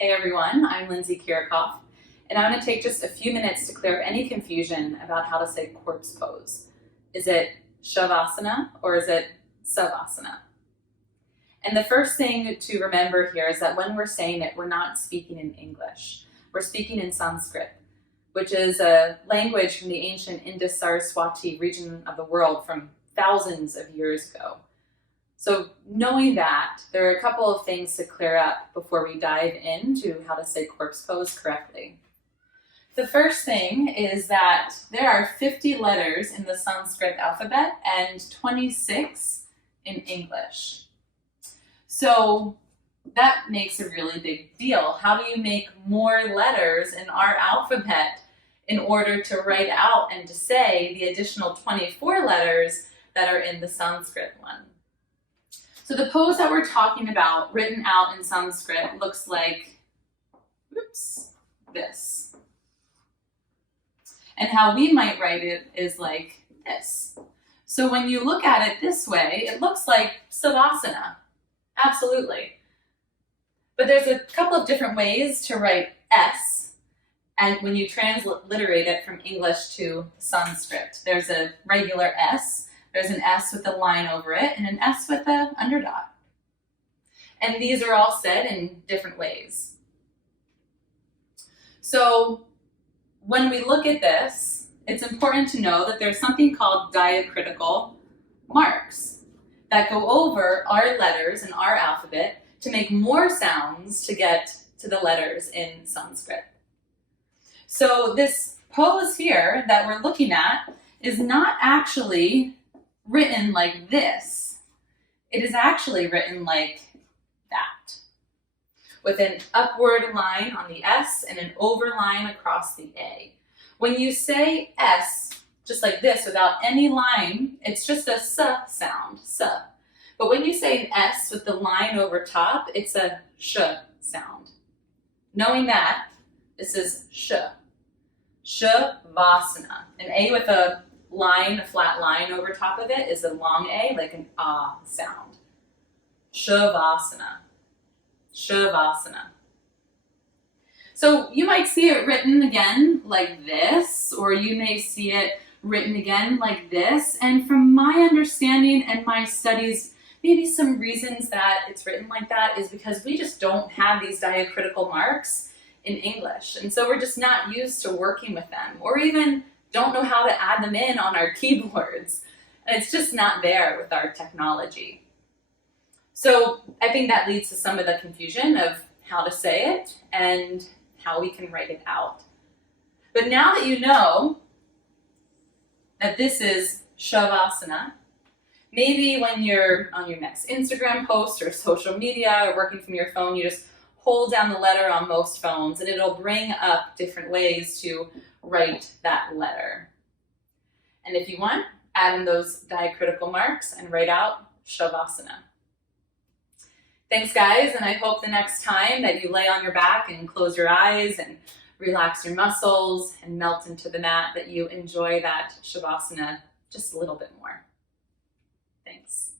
Hey everyone, I'm Lindsay Kiracofe, and I'm going to take just a few minutes to clear up any confusion about how to say corpse pose. Is it śavāsana or is it SAvasana? And the first thing to remember here is that when we're saying it, we're not speaking in English. We're speaking in Sanskrit, which is a language from the ancient Indus-Saraswati region of the world from thousands of years ago. So knowing that, there are a couple of things to clear up before we dive into how to say corpse pose correctly. The first thing is that there are 50 letters in the Sanskrit alphabet and 26 in English. So that makes a really big deal. How do you make more letters in our alphabet in order to write out and to say the additional 24 letters that are in the Sanskrit one? So the pose that we're talking about, written out in Sanskrit, looks like, this. And how we might write it is like this. So when you look at it this way, it looks like SAvasana, absolutely. But there's a couple of different ways to write S, and when you transliterate it from English to Sanskrit, there's a regular S. There's an S with a line over it and an S with an underdot. And these are all said in different ways. So when we look at this, it's important to know that there's something called diacritical marks that go over our letters in our alphabet to make more sounds to get to the letters in Sanskrit. So this pose here that we're looking at is not actually written like this. It is actually written like that, with an upward line on the S and an over line across the A. When you say S, just like this, without any line, it's just a S sound, S. But when you say an S with the line over top, it's a sh sound. Knowing that, this is sh. Śavāsana. An A with a line, a flat line over top of it is a long A, like an ah sound. Śavāsana. Śavāsana. So you might see it written again like this, or you may see it written again like this. And from my understanding and my studies, maybe some reasons that it's written like that is because we just don't have these diacritical marks in English. And so we're just not used to working with them, or even don't know how to add them in on our keyboards. And it's just not there with our technology. So I think that leads to some of the confusion of how to say it and how we can write it out. But now that you know that this is śavāsana, maybe when you're on your next Instagram post or social media or working from your phone, you just hold down the letter on most phones and it'll bring up different ways to write that letter. And if you want, add in those diacritical marks and write out śavāsana. Thanks guys, and I hope the next time that you lay on your back and close your eyes and relax your muscles and melt into the mat that you enjoy that śavāsana just a little bit more. Thanks.